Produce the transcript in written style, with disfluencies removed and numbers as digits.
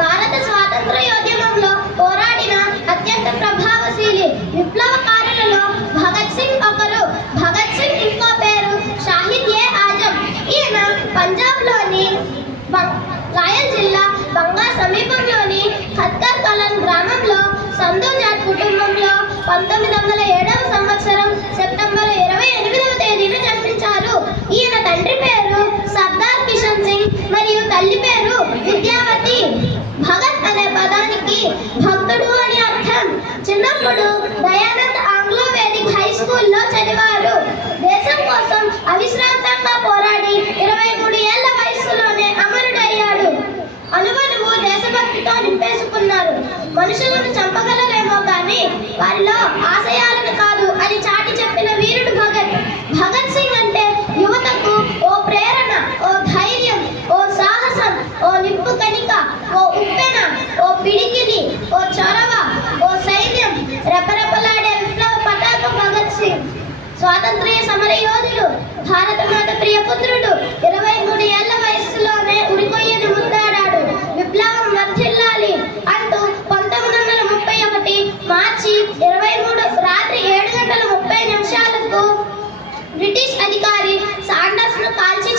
భారత స్వాతంత్ర్యోద్యమంలో పోరాడిన అత్యంత ప్రభావశీలి విప్లవకారులలో భగత్ సింగ్ ఒకరు. భగత్ సింగ్ ఇంకో పేరు షాహిద్-ఏ-ఆజం. ఈయన పంజాబ్లోని లాయల్ జిల్లా బంగా సమీపంలోని ఖత్తర్ కలాన్ గ్రామంలో సంధు జాట్ కుటుంబంలో 1907వ సంవత్సరం సెప్టెంబర్ 28వ తేదీన జన్మించారు. ఈయన తండ్రి పేరు సర్దార్ కిషన్ సింగ్ మరియు తల్లి పేరు విద్యావతి. భగత్ అనే పదానికి భక్తుడు అని అర్థం. చిన్నప్పుడు దయానంద్ ఆంగ్లో వేదిక్ హై స్కూల్లో చదివారు. దేశం కోసం అవిశ్రాంతంగా పోరాడి 23 ఏళ్ల వయస్సులోనే అమరుడయ్యాడు. అనువనువు దేశభక్తితో నింపేసుకున్నారు. మనుషులను చంపగలరేమో కానీ వారిలో ఆశయాలను కాదు అని చాటి చెప్పిన వీరుడు భగత్. భగత్ సింగ్ అంటే యువతకు ఓ ప్రేరణ, ఓ ధైర్యం, ఓ సాహసం, ఓ నిప్పు కణిక, ఓ ఉప్పెన, ఓ పిడికిలి, ఓ చొరవ, ఓ సైన్యం, రెపరెపలాడే విప్లవ పతాక భగత్ సింగ్. స్వాతంత్ర్య సమర యోధుడు, భారత మాత ప్రియ పుత్రుడు. 23 ఏళ్ల వయస్సులోనే ఉరికొయ్యను ముద్దాడాడు. విప్లవం వర్ధిల్లాలి అంటూ 1931 మార్చి 23 రాత్రి 7 గంటల 30 నిమిషాలకు బ్రిటిష్ అధికారి సాండర్స్ ను కాల్చి